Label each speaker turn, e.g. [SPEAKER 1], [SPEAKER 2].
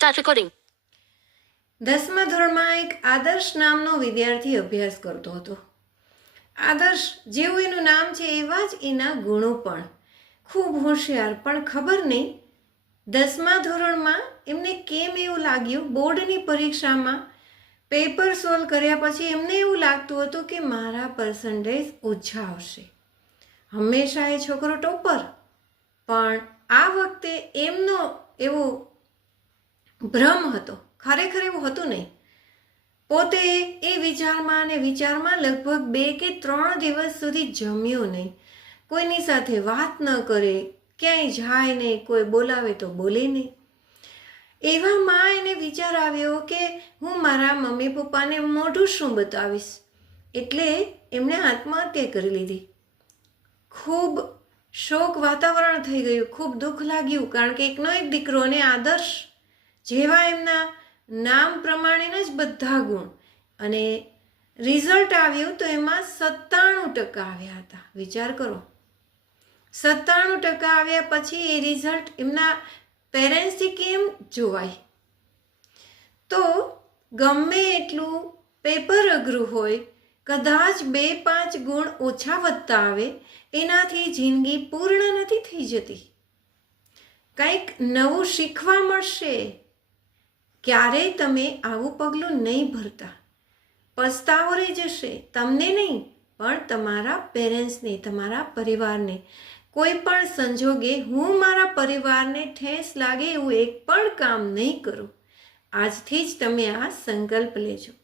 [SPEAKER 1] Start recording
[SPEAKER 2] દસમા ધોરણમાં એક આદર્શ નામનો વિદ્યાર્થી અભ્યાસ કરતો હતો. આદર્શ જેવું એનું નામ છે એવા જ એના ગુણો પણ. ખૂબ હોશિયાર, પણ ખબર નહીં. દસમા ધોરણમાં એમને કેમ એવું લાગ્યું? બોર્ડની પરીક્ષામાં પેપર સોલ્વ કર્યા પછી એમને એવું લાગતું હતું કે મારા પર્સન્ટેજ ઓછા આવશે. હંમેશા એ છોકરો ટોપર. પણ આ વખતે એમનો એવો ભ્રમ હતો. ખરેખર એવું હતું નહીં. પોતે એ વિચારમાં અને વિચારમાં લગભગ બે કે ત્રણ દિવસ સુધી જમ્યો નહીં. કોઈની સાથે વાત ન કરે, ક્યાંય જાય નહીં, કોઈ બોલાવે તો બોલે નહીં. એવામાં એને વિચાર આવ્યો કે હું મારા મમ્મી પપ્પાને મોઢું શું બતાવીશ? એટલે એમણે આત્મહત્યા કરી લીધી. ખૂબ શોક વાતાવરણ થઈ ગયું, ખૂબ દુઃખ લાગ્યું, કારણ કે એકનો એક દીકરો અને આદર્શ જેવા એમના નામ પ્રમાણેના જ બધા ગુણ. અને રિઝલ્ટ આવ્યું તો એમાં સત્તાણું ટકા આવ્યા હતા. વિચાર કરો. સત્તાણું ટકા આવ્યા પછી એ રિઝલ્ટ એમના પેરેન્ટ્સથી કેમ જોવાય? તો ગમે એટલું પેપર અઘરું હોય, કદાચ બે પાંચ ગુણ ઓછા વધતા આવે, એનાથી જિંદગી પૂર્ણ નથી થઈ જતી. કંઈક નવું શીખવા મળશે. ક્યારેય તમે આવું પગલું નહીં ભરતા. પસ્તાવો રહી જશે, તમને નહીં, પણ તમારા પેરેન્ટ્સને, તમારા પરિવારને. કોઈ પણ સંજોગે, હું મારા પરિવારને ઠેસ લાગે એવું એક પણ કામ નહીં કરું. આજથી જ તમે આ સંકલ્પ લેજો.